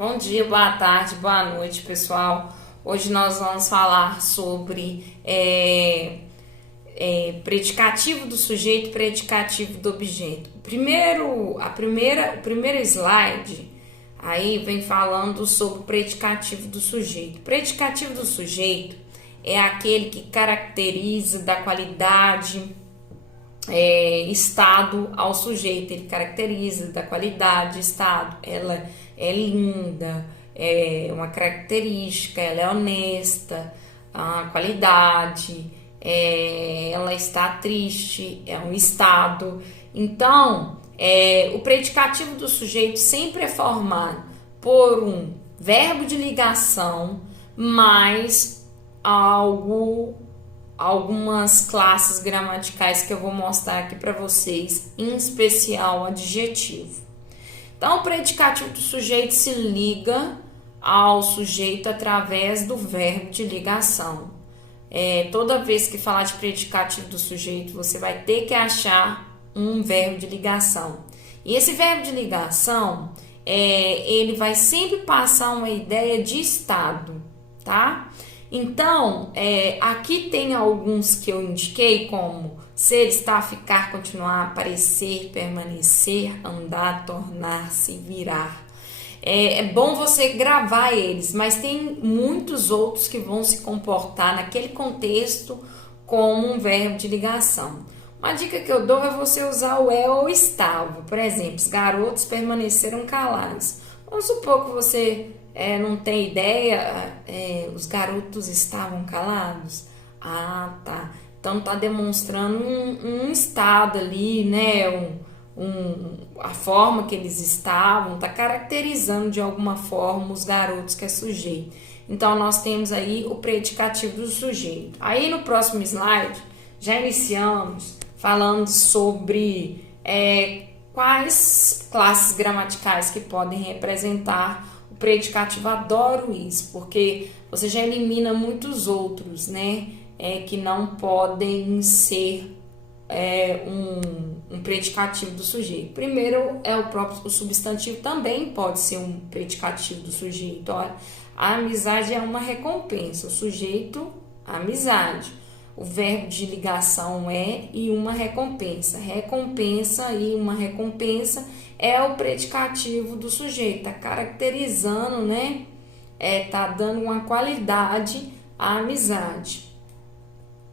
Bom dia, boa tarde, boa noite, pessoal. Hoje nós vamos falar sobre predicativo do sujeito e predicativo do objeto. O primeiro slide aí vem falando sobre o predicativo do sujeito. O predicativo do sujeito é aquele que caracteriza da qualidade, estado ao sujeito. Ele caracteriza da qualidade, estado. Ela é linda, é uma característica, ela é honesta, a qualidade, ela está triste, é um estado. Então, o predicativo do sujeito sempre é formado por um verbo de ligação mais algumas classes gramaticais que eu vou mostrar aqui para vocês, em especial o adjetivo. Então, o predicativo do sujeito se liga ao sujeito através do verbo de ligação. Toda vez que falar de predicativo do sujeito, você vai ter que achar um verbo de ligação. E esse verbo de ligação, ele vai sempre passar uma ideia de estado, tá? Então, aqui tem alguns que eu indiquei, como ser, estar, ficar, continuar, aparecer, permanecer, andar, tornar-se, virar. É bom você gravar eles, mas tem muitos outros que vão se comportar naquele contexto como um verbo de ligação. Uma dica que eu dou é você usar o ou estava. Por exemplo, os garotos permaneceram calados. Vamos supor que você não tem ideia, os garotos estavam calados? Ah, tá. Então tá demonstrando um estado ali, né? A forma que eles estavam, tá caracterizando de alguma forma os garotos, que é sujeito. Então nós temos aí o predicativo do sujeito. Aí no próximo slide já iniciamos falando sobre quais classes gramaticais que podem representar o predicativo. Adoro isso, porque você já elimina muitos outros, né? Que não podem ser um predicativo do sujeito. Primeiro é o substantivo, também pode ser um predicativo do sujeito. Olha, a amizade é uma recompensa, o sujeito, a amizade. O verbo de ligação e uma recompensa. Recompensa e uma recompensa é o predicativo do sujeito, tá caracterizando, né? Tá dando uma qualidade à amizade.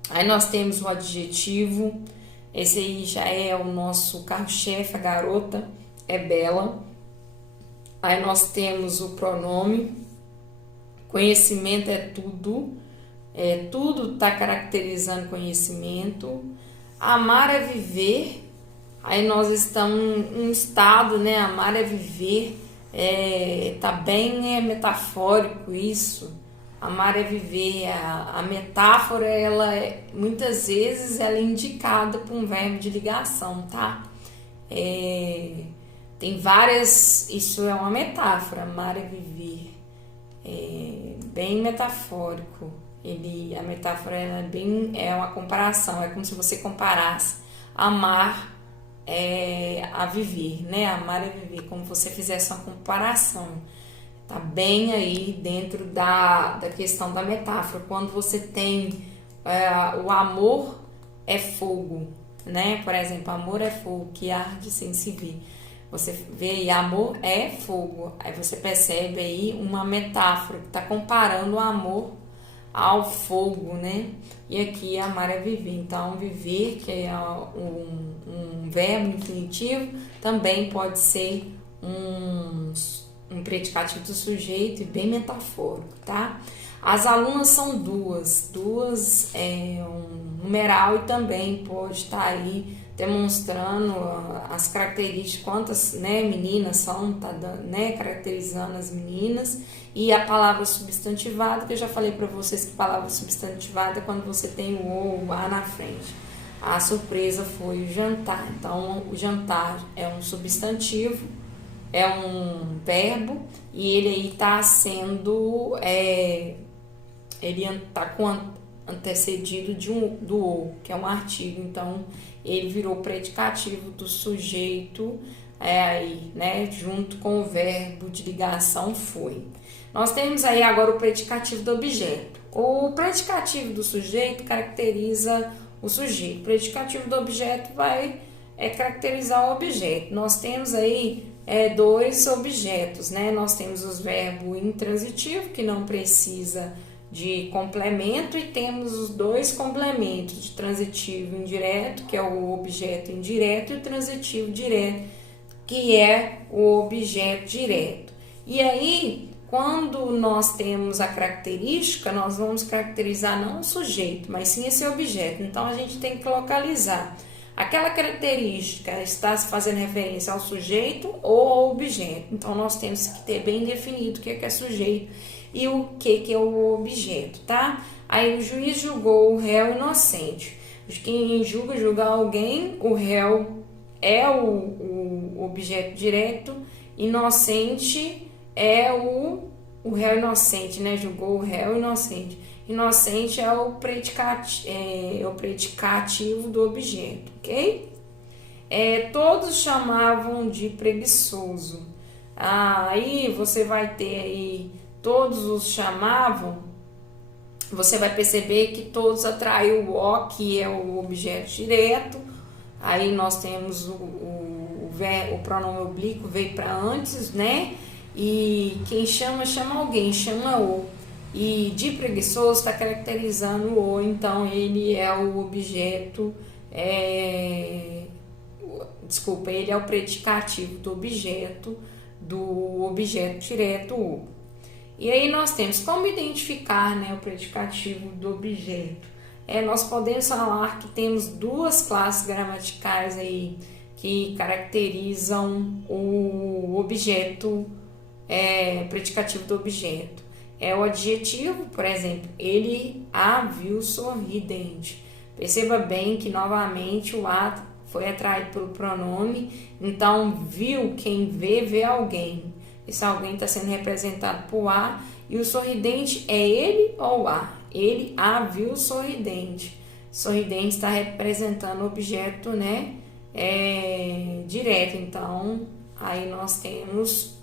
Aí nós temos o adjetivo, esse aí já é o nosso carro-chefe, a garota é bela. Aí nós temos o pronome, conhecimento é tudo, tudo está caracterizando conhecimento. Amar é viver, aí nós estamos em um estado, né? Amar é viver, tá bem metafórico isso. Amar é viver, a metáfora, muitas vezes ela é indicada por um verbo de ligação, tá? Tem várias, isso é uma metáfora, amar é viver, bem metafórico. A metáfora é uma comparação, é como se você comparasse amar a viver, né? Amar é viver, como se você fizesse uma comparação. Tá bem aí dentro da questão da metáfora. Quando você tem o amor é fogo, né? Por exemplo, amor é fogo que arde sem se ver. Você vê aí, amor é fogo. Aí você percebe aí uma metáfora que tá comparando o amor ao fogo, né? E aqui amar é viver. Então, viver, que é um verbo infinitivo, também pode ser um predicativo do sujeito e bem metafórico, tá? As alunas são duas um numeral e também pode estar aí demonstrando as características, quantas, né, meninas são, tá, né, caracterizando as meninas. E a palavra substantivada, que eu já falei para vocês que palavra substantivada é quando você tem o ou, o a na frente. A surpresa foi o jantar, então o jantar é um substantivo, é um verbo, e ele aí está sendo, ele está com antecedido do ou, que é um artigo. Então ele virou predicativo do sujeito aí, né, junto com o verbo de ligação foi. Nós temos aí agora o predicativo do objeto. O predicativo do sujeito caracteriza o sujeito. O predicativo do objeto vai caracterizar o objeto. Nós temos aí dois objetos, né? Nós temos os verbos intransitivo, que não precisa de complemento, e temos os dois complementos de transitivo indireto, que é o objeto indireto, e o transitivo direto, que é o objeto direto. E aí, quando nós temos a característica, nós vamos caracterizar não o sujeito, mas sim esse objeto. Então, a gente tem que localizar. Aquela característica está fazendo referência ao sujeito ou ao objeto. Então, nós temos que ter bem definido o que é sujeito e o que é o objeto, tá? Aí, o juiz julgou o réu inocente. Quem julga alguém, o réu é o objeto direto, inocente é o réu inocente, né? Julgou o réu inocente. Inocente é o predicativo do objeto, ok? Todos chamavam de preguiçoso. Aí você vai ter aí, todos os chamavam, você vai perceber que todos atraiu o O, que é o objeto direto. Aí nós temos o pronome oblíquo, veio para antes, né? E quem chama alguém, chama o. E de preguiçoso está caracterizando o O, então ele é o objeto, ele é o predicativo do objeto direto o. E aí nós temos como identificar, né, o predicativo do objeto. Nós podemos falar que temos duas classes gramaticais aí que caracterizam o objeto, predicativo do objeto. É o adjetivo, por exemplo, ele a viu sorridente. Perceba bem que novamente o a foi atraído pelo pronome, então viu, quem vê alguém. Esse alguém está sendo representado por a, e o sorridente é ele ou a. Ele a viu sorridente. Sorridente está representando o objeto, né, direto. Então, aí nós temos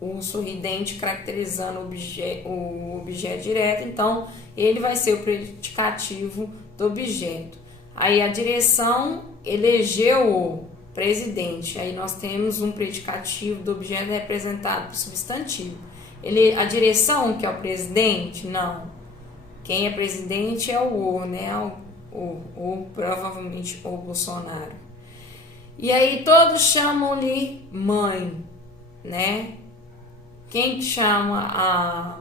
o sorridente caracterizando o objeto direto, então ele vai ser o predicativo do objeto. Aí a direção elegeu o presidente, aí nós temos um predicativo do objeto representado por substantivo. A direção, que é o presidente, não. Quem é presidente é o, né? O provavelmente o Bolsonaro. E aí todos chamam-lhe mãe, né? Quem chama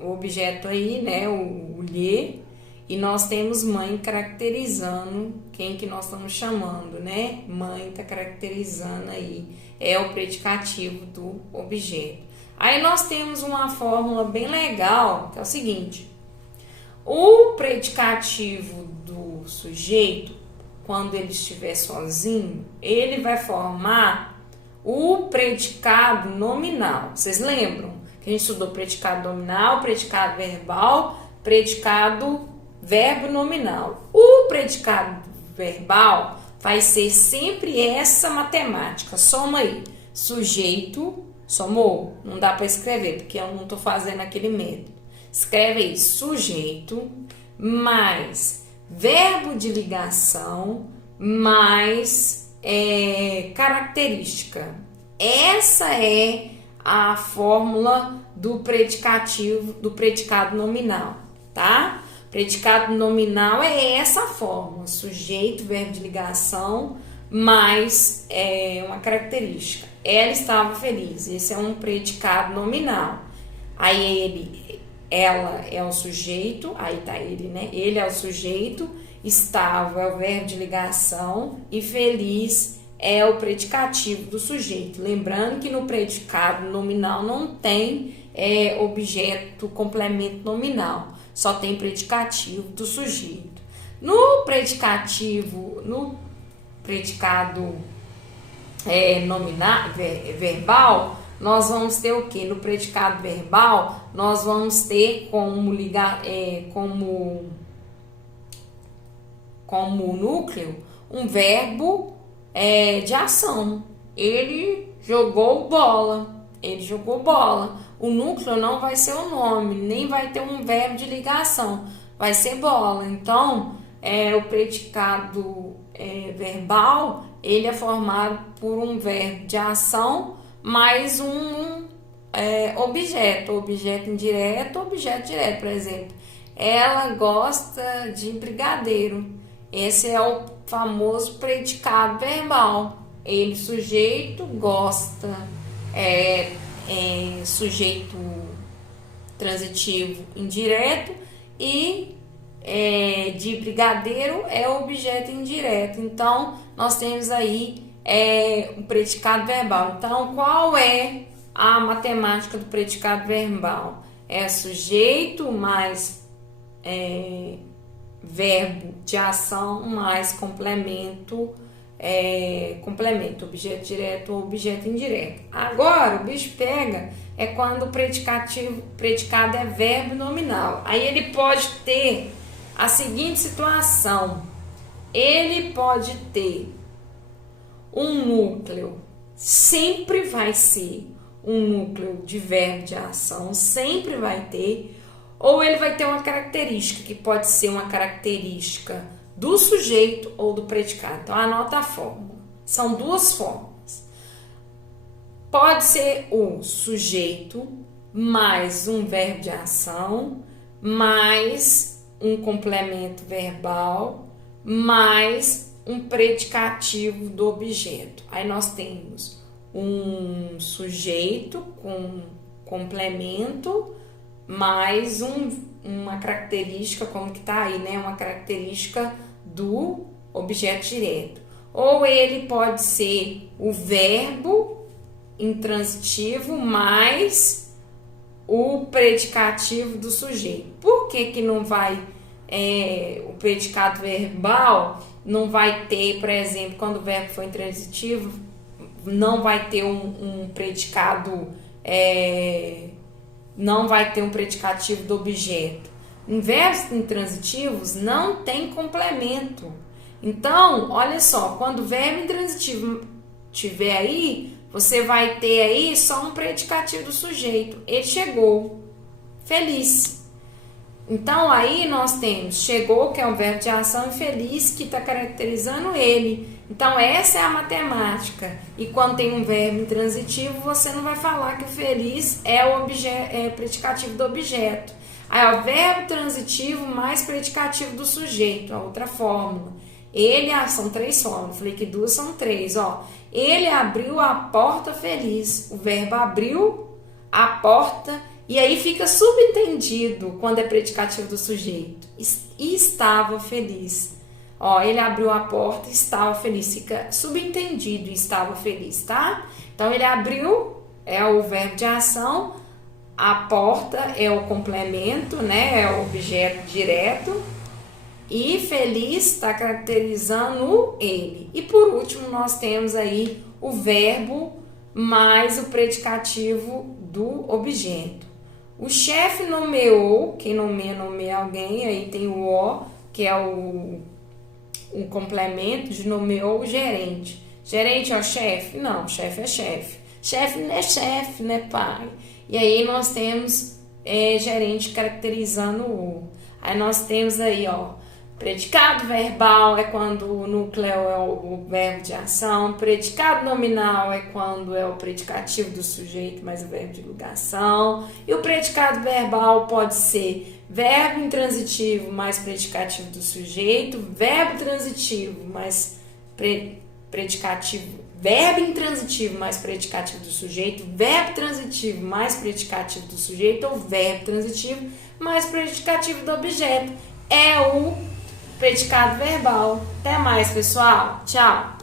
o objeto aí, né? O lhe, e nós temos mãe caracterizando quem que nós estamos chamando, né? Mãe está caracterizando aí, é o predicativo do objeto. Aí nós temos uma fórmula bem legal, que é o seguinte: o predicativo do sujeito, quando ele estiver sozinho, ele vai formar o predicado nominal. Vocês lembram que a gente estudou predicado nominal, predicado verbal, predicado verbo nominal. O predicado verbal vai ser sempre essa matemática. Soma aí. Sujeito, somou? Não dá para escrever, porque eu não estou fazendo aquele método. Escreve aí, sujeito mais verbo de ligação mais característica. Essa é a fórmula do predicativo, do predicado nominal, tá? Predicado nominal é essa fórmula: sujeito, verbo de ligação mais uma característica. Ela estava feliz. Esse é um predicado nominal. Aí ela é o sujeito, aí tá ele, né? Ele é o sujeito, estava é o verbo de ligação e feliz é o predicativo do sujeito. Lembrando que no predicado nominal não tem objeto complemento nominal, só tem predicativo do sujeito. No predicado nominal, verbal, nós vamos ter o que? No predicado verbal, nós vamos ter como como núcleo um verbo de ação. Ele jogou bola. Ele jogou bola. O núcleo não vai ser o nome, nem vai ter um verbo de ligação. Vai ser bola. Então, o predicado verbal, ele é formado por um verbo de ação mais um objeto indireto, objeto direto. Por exemplo, ela gosta de brigadeiro. Esse é o famoso predicado verbal. Ele, sujeito, gosta, sujeito transitivo indireto, e de brigadeiro é objeto indireto. Então, nós temos aí o predicado verbal. Então, qual é a matemática do predicado verbal? É sujeito mais verbo de ação mais complemento, objeto direto ou objeto indireto. Agora, o bicho pega quando o predicado é verbo nominal. Aí ele pode ter a seguinte situação: ele pode ter um núcleo, sempre vai ser um núcleo de verbo de ação, sempre vai ter, ou ele vai ter uma característica, que pode ser uma característica do sujeito ou do predicado. Então, anota a fórmula. São duas fórmulas. Pode ser o sujeito mais um verbo de ação, mais um complemento verbal, mais um predicativo do objeto. Aí nós temos um sujeito com complemento, mais uma característica, como que tá aí, né? Uma característica do objeto direto. Ou ele pode ser o verbo intransitivo mais o predicativo do sujeito. Por que não vai, o predicado verbal não vai ter, por exemplo, quando o verbo for intransitivo, não vai ter um predicado, não vai ter um predicativo do objeto. Em verbos intransitivos não tem complemento. Então, olha só, quando o verbo intransitivo tiver aí, você vai ter aí só um predicativo do sujeito. Ele chegou, feliz. Então, aí nós temos chegou, que é um verbo de ação, e feliz, que está caracterizando ele. Então, essa é a matemática. E quando tem um verbo intransitivo, você não vai falar que o feliz é o predicativo do objeto. Aí, o verbo transitivo mais predicativo do sujeito, a outra fórmula. São três fórmulas, falei que duas são três, ó. Ele abriu a porta feliz. O verbo abriu a porta, e aí fica subentendido quando é predicativo do sujeito. E estava feliz. Ó, ele abriu a porta e estava feliz. Fica subentendido e estava feliz, tá? Então, ele abriu, é o verbo de ação. A porta é o complemento, né? É o objeto direto. E feliz está caracterizando ele. E por último, nós temos aí o verbo mais o predicativo do objeto. O chefe nomeou, quem nomeia alguém, aí tem o O, que é o complemento de nomeou o gerente. Gerente é o chefe? Não, chefe é chefe. Chefe não é chefe, né, pai? E aí nós temos gerente caracterizando o. Aí nós temos aí, ó, predicado verbal é quando o núcleo é o verbo de ação. Predicado nominal é quando é o predicativo do sujeito mais o verbo de ligação. E o predicado verbal pode ser verbo intransitivo mais predicativo do sujeito, verbo transitivo mais predicativo, verbo intransitivo mais predicativo do sujeito, verbo transitivo mais predicativo do sujeito ou verbo transitivo mais predicativo do objeto. É o predicado verbal. Até mais, pessoal. Tchau.